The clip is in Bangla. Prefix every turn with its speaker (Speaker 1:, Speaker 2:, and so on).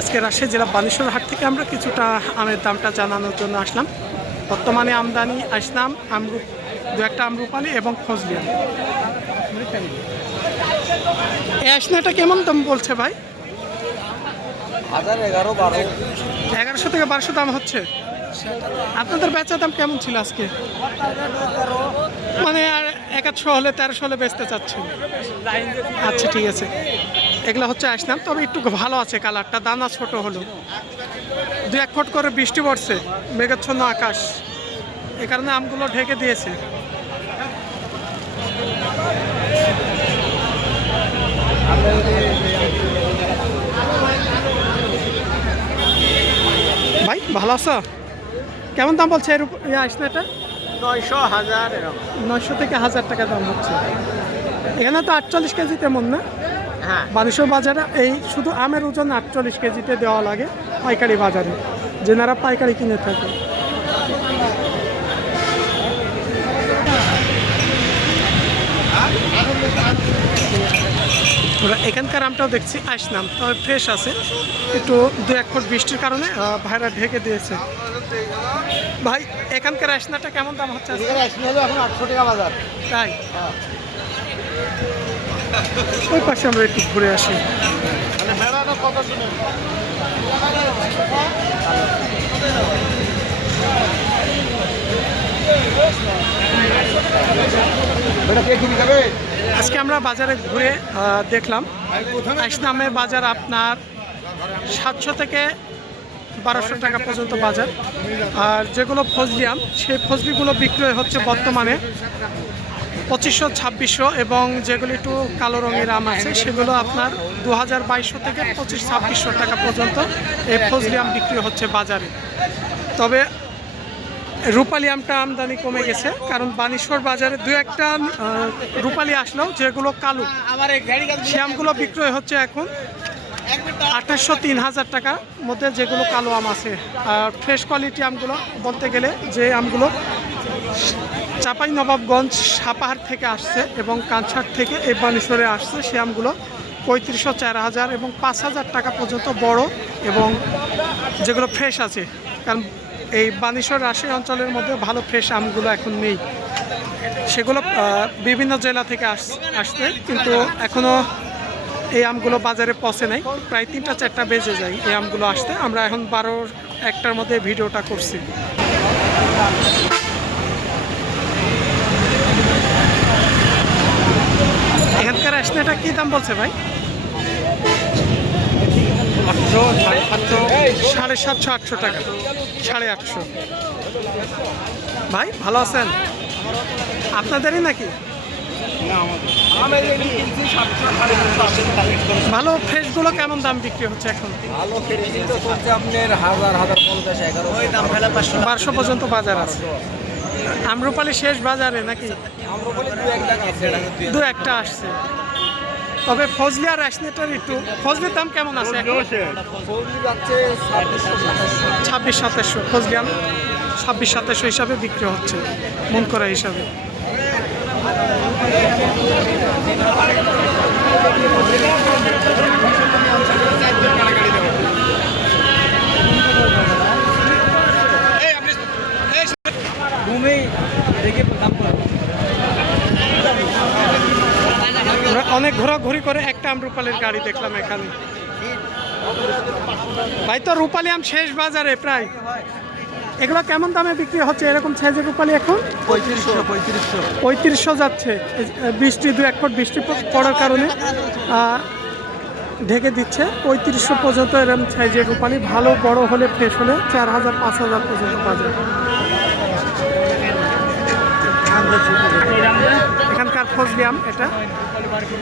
Speaker 1: আজকে রাজশাহী জেলা বানেশ্বর হাট থেকে আমরা কিছুটা আমের দামটা জানানোর জন্য আসলাম। বর্তমানে আমদানি আসলাম আমরু দু একটা আমরুপালি এবং ফজলি আম। এই আসনাটা কেমন দাম বলছে ভাই?
Speaker 2: হাজার এগারো বারো।
Speaker 1: এগারোশো থেকে বারোশো দাম হচ্ছে? আপনাদের বেচা দাম কেমন ছিল আজকে? মানে আর একাশশো হলে তেরোশো হলে বেচতে চাচ্ছেন। আচ্ছা ঠিক আছে। এগুলো হচ্ছে আসলাম তবে একটু ভালো আছে কালারটা দানা ছোট হলো দু এক ফুট করে বৃষ্টি পড়ছে মেঘাচ্ছন্ন আকাশ। এ কারণে আমগুলো ঢেকে দিয়েছে। ভাই ভালো আছো? কেমন দাম বলছে এর এই আসনাটা
Speaker 2: নয়শো হাজার
Speaker 1: নয়শো থেকে হাজার টাকা দাম হচ্ছে। এখানে তো আটচল্লিশ কেজি তেমন না? বানেশ্বর বাজারে এই শুধু আমের ওজন আটচল্লিশ কেজিতে দেওয়া লাগে পাইকারি বাজারে যেনারা পাইকারি কিনে থাকে। এখানকার আমটাও দেখছি আসনাম তবে ফ্রেশ আছে। একটু দু এক ফুট বৃষ্টির কারণে ভাইরা ঢেকে দিয়েছে। ভাই এখানকার আসনাটা কেমন দাম হচ্ছে?
Speaker 2: এখানে আসলে হলো এখন আটশো টাকা বাজার।
Speaker 1: তাই? ওই পাশে আমরা একটু ঘুরে আসি। আজকে আমরা বাজারে ঘুরে দেখলাম। আইসনামের বাজার আপনার সাতশো থেকে বারোশো টাকা পর্যন্ত বাজার। আর যেগুলো ফজলি ফজলিয়াম সেই ফজলিগুলো বিক্রয় হচ্ছে বর্তমানে। পঁচিশশো, ছাব্বিশশো এবং যেগুলো একটু কালো রঙের আম আছে, সেগুলো আপনার দু হাজার বাইশশো থেকে পঁচিশ, ছাব্বিশশো টাকা পর্যন্ত এই ফজলি আম বিক্রি হচ্ছে বাজারে। তবে রূপালি আমটা আমদানি কমে গেছে, কারণ বানেশ্বর বাজারে দু একটা রূপালি আসলেও যেগুলো কালো, সে আমগুলো বিক্রয় হচ্ছে এখন আঠাশশো তিন হাজার টাকার মধ্যে যেগুলো কালো আম আছে। আর ফ্রেশ কোয়ালিটি আমগুলো বলতে গেলে যে আমগুলো চাপাই নবাবগঞ্জ সাপাহার থেকে আসছে এবং কাঞ্ছাট থেকে এই বানেশ্বরে আসছে সে আমগুলো পঁয়ত্রিশশো চার হাজার এবং পাঁচ হাজার টাকা পর্যন্ত বড় এবং যেগুলো ফ্রেশ আছে। কারণ এই বানেশ্বর রাজশাহী অঞ্চলের মধ্যে ভালো ফ্রেশ আমগুলো এখন নেই। সেগুলো বিভিন্ন জেলা থেকে আস, আসছে। কিন্তু এখনও এই আমগুলো বাজারে পচে নাই। প্রায় তিনটা চারটা বেজে যায় এই আমগুলো আসতে। আমরা এখন বারো একটার মধ্যে ভিডিওটা করছি। এখানকার আসনাটা কি দাম বলছে ভাই? সাড়ে সাতশো। আটশো টাকা। সাড়ে আটশো। ভাই ভালো আছেন? আপনাদেরই নাকি? ভালো ফ্রেশগুলো কেমন দাম বিক্রি হচ্ছে এখন?
Speaker 2: ভালো চলছে আপনার হাজার হাজার পঞ্চাশ এগারো ওই দাম ফেলে পাঁচশো।
Speaker 1: বারোশো পর্যন্ত বাজার আছে। আমরুপালি শেষ বাজারে নাকি?
Speaker 2: দু
Speaker 1: একটা আসছে। তবে ফজলি আর একটু ফজলির দাম কেমন আছে ছাব্বিশ সাতাশশো। ফজলি আম ছাব্বিশ সাতাশশো হিসাবে বিক্রি হচ্ছে মন করা হিসাবে।
Speaker 2: দেখে দাম করো
Speaker 1: আমরা অনেক ঘোরাঘুরি করে একটা আম রূপালির গাড়ি দেখলাম এখানে। ভাই তো রূপালি আম শেষ বাজারে প্রায়। এগুলো কেমন দামে বিক্রি হচ্ছে? এরকম সাইজের রূপালি এখন?
Speaker 2: পঁয়ত্রিশশো
Speaker 1: যাচ্ছে। বৃষ্টি দু এক ফুট বৃষ্টি পড়ার কারণে ঢেকে দিচ্ছে। পঁয়ত্রিশশো পর্যন্ত এরকম সাইজের রূপালি। ভালো বড় হলে ফ্রেশ হলে চার হাজার পাঁচ হাজার পর্যন্ত বাজার। এখানকার ফজলি আম এটা। వారికి